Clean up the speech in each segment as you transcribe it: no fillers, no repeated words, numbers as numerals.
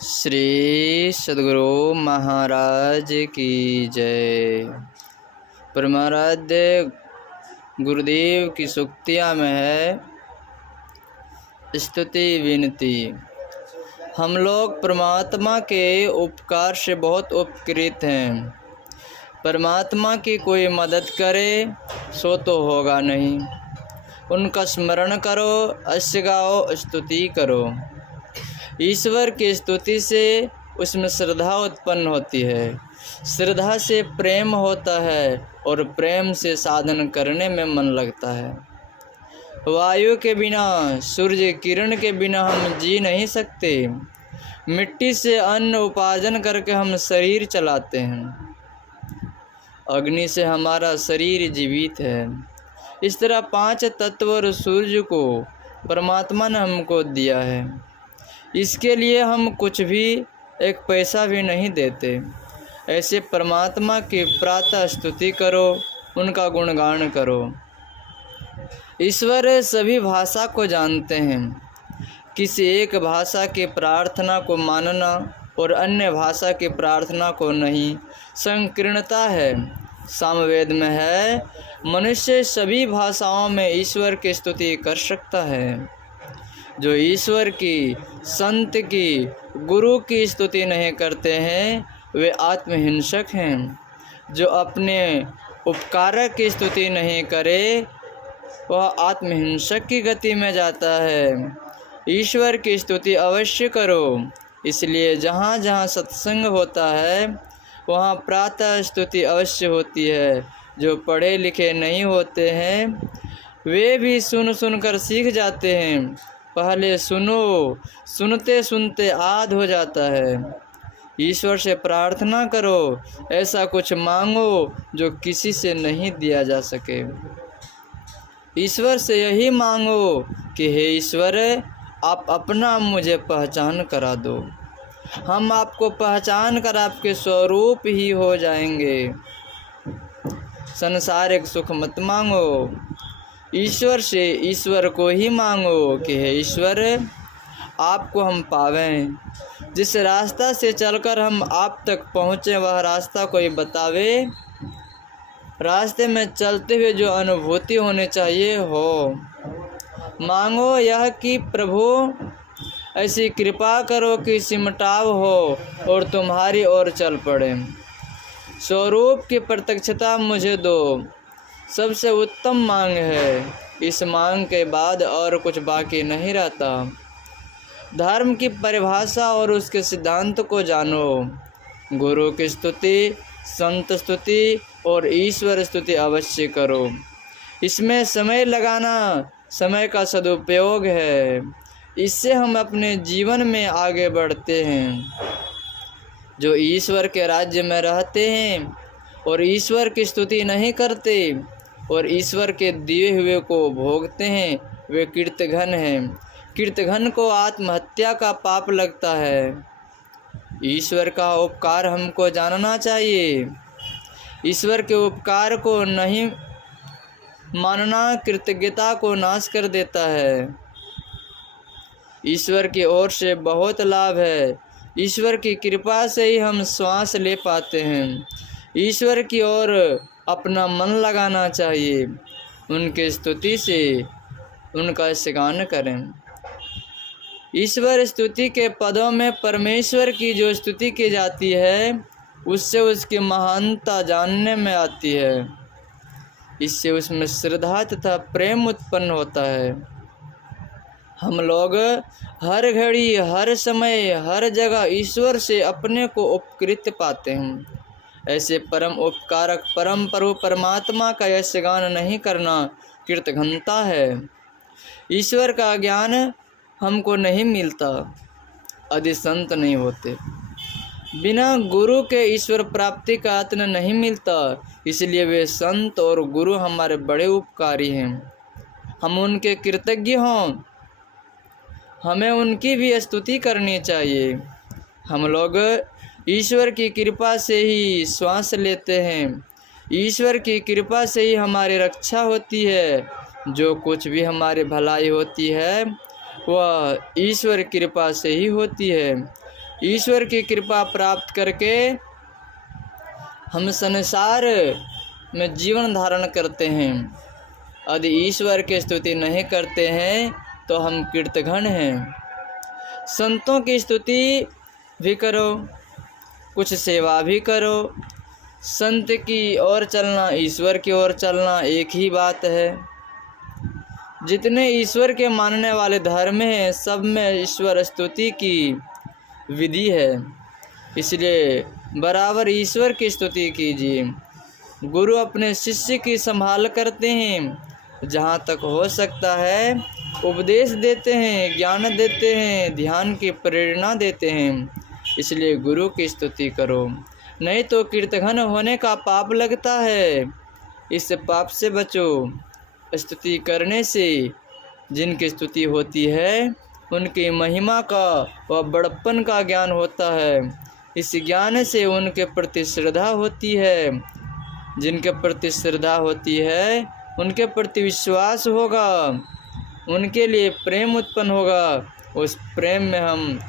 श्री सद्गुरु महाराज की जय। परमाराध्य गुरुदेव की सूक्तियाँ में है स्तुति विनती। हम लोग परमात्मा के उपकार से बहुत उपकृत हैं। परमात्मा की कोई मदद करे सो तो होगा नहीं। उनका स्मरण करो, अश्य गाओ, स्तुति करो। ईश्वर की स्तुति से उसमें श्रद्धा उत्पन्न होती है, श्रद्धा से प्रेम होता है और प्रेम से साधन करने में मन लगता है। वायु के बिना, सूर्य किरण के बिना हम जी नहीं सकते। मिट्टी से अन्न उपार्जन करके हम शरीर चलाते हैं। अग्नि से हमारा शरीर जीवित है। इस तरह 5 तत्व और सूर्य को परमात्मा ने हमको दिया है। इसके लिए हम कुछ भी, एक पैसा भी नहीं देते। ऐसे परमात्मा की प्रातः स्तुति करो, उनका गुणगान करो। ईश्वर सभी भाषा को जानते हैं। किसी एक भाषा की प्रार्थना को मानना और अन्य भाषा की प्रार्थना को नहीं, संकीर्णता है। सामवेद में है, मनुष्य सभी भाषाओं में ईश्वर की स्तुति कर सकता है। जो ईश्वर की, संत की, गुरु की स्तुति नहीं करते हैं वे आत्महिंसक हैं। जो अपने उपकारक की स्तुति नहीं करे वह आत्महिंसक की गति में जाता है। ईश्वर की स्तुति अवश्य करो। इसलिए जहाँ जहाँ सत्संग होता है वहाँ प्रातः स्तुति अवश्य होती है। जो पढ़े लिखे नहीं होते हैं वे भी सुन कर सीख जाते हैं। पहले सुनो, सुनते सुनते आद हो जाता है। ईश्वर से प्रार्थना करो, ऐसा कुछ मांगो जो किसी से नहीं दिया जा सके। ईश्वर से यही मांगो कि हे ईश्वर, आप अपना मुझे पहचान करा दो। हम आपको पहचान कर आपके स्वरूप ही हो जाएंगे। संसारिक सुख मत मांगो, ईश्वर से ईश्वर को ही मांगो कि हे ईश्वर, आपको हम पावें। जिस रास्ता से चलकर हम आप तक पहुँचे वह रास्ता कोई बतावे। रास्ते में चलते हुए जो अनुभूति होनी चाहिए हो। मांगो यह कि प्रभु ऐसी कृपा करो कि सिमटाव हो और तुम्हारी ओर चल पड़े। स्वरूप की प्रत्यक्षता मुझे दो, सबसे उत्तम मांग है। इस मांग के बाद और कुछ बाकी नहीं रहता। धर्म की परिभाषा और उसके सिद्धांत को जानो। गुरु की स्तुति, संत स्तुति और ईश्वर स्तुति अवश्य करो। इसमें समय लगाना समय का सदुपयोग है। इससे हम अपने जीवन में आगे बढ़ते हैं। जो ईश्वर के राज्य में रहते हैं और ईश्वर की स्तुति नहीं करते और ईश्वर के दिए हुए को भोगते हैं वे कीर्तघन हैं। कीर्तघन को आत्महत्या का पाप लगता है। ईश्वर का उपकार हमको जानना चाहिए। ईश्वर के उपकार को नहीं मानना कृतज्ञता को नाश कर देता है। ईश्वर की ओर से बहुत लाभ है। ईश्वर की कृपा से ही हम श्वास ले पाते हैं। ईश्वर की ओर अपना मन लगाना चाहिए। उनकी स्तुति से उनका स्गान करें। ईश्वर स्तुति के पदों में परमेश्वर की जो स्तुति की जाती है उससे उसकी महानता जानने में आती है। इससे उसमें श्रद्धा तथा प्रेम उत्पन्न होता है। हम लोग हर घड़ी, हर समय, हर जगह ईश्वर से अपने को उपकृत पाते हैं। ऐसे परम उपकारक परम प्रभु परमात्मा का यश गान नहीं करना कीर्तघनता है। ईश्वर का ज्ञान हमको नहीं मिलता यदि संत नहीं होते। बिना गुरु के ईश्वर प्राप्ति का यत्न नहीं मिलता। इसलिए वे संत और गुरु हमारे बड़े उपकारी हैं। हम उनके कृतज्ञ हों। हमें उनकी भी स्तुति करनी चाहिए। हम लोग ईश्वर की कृपा से ही श्वास लेते हैं। ईश्वर की कृपा से ही हमारी रक्षा होती है। जो कुछ भी हमारी भलाई होती है वह ईश्वर कृपा से ही होती है। ईश्वर की कृपा प्राप्त करके हम संसार में जीवन धारण करते हैं। यदि ईश्वर की स्तुति नहीं करते हैं तो हम कीर्तघन हैं। संतों की स्तुति भी करो, कुछ सेवा भी करो। संत की ओर चलना, ईश्वर की ओर चलना एक ही बात है। जितने ईश्वर के मानने वाले धर्म हैं सब में ईश्वर स्तुति की विधि है, इसलिए बराबर ईश्वर की स्तुति कीजिए। गुरु अपने शिष्य की संभाल करते हैं, जहाँ तक हो सकता है उपदेश देते हैं, ज्ञान देते हैं, ध्यान की प्रेरणा देते हैं। इसलिए गुरु की स्तुति करो, नहीं तो कीर्तघन होने का पाप लगता है। इस पाप से बचो। स्तुति करने से जिनकी स्तुति होती है उनकी महिमा का व बड़प्पन का ज्ञान होता है। इस ज्ञान से उनके प्रति श्रद्धा होती है। जिनके प्रति श्रद्धा होती है उनके प्रति विश्वास होगा, उनके लिए प्रेम उत्पन्न होगा। उस प्रेम में हम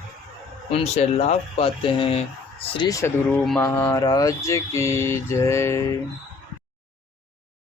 उनसे लाभ पाते हैं। श्री सद्गुरु महाराज की जय।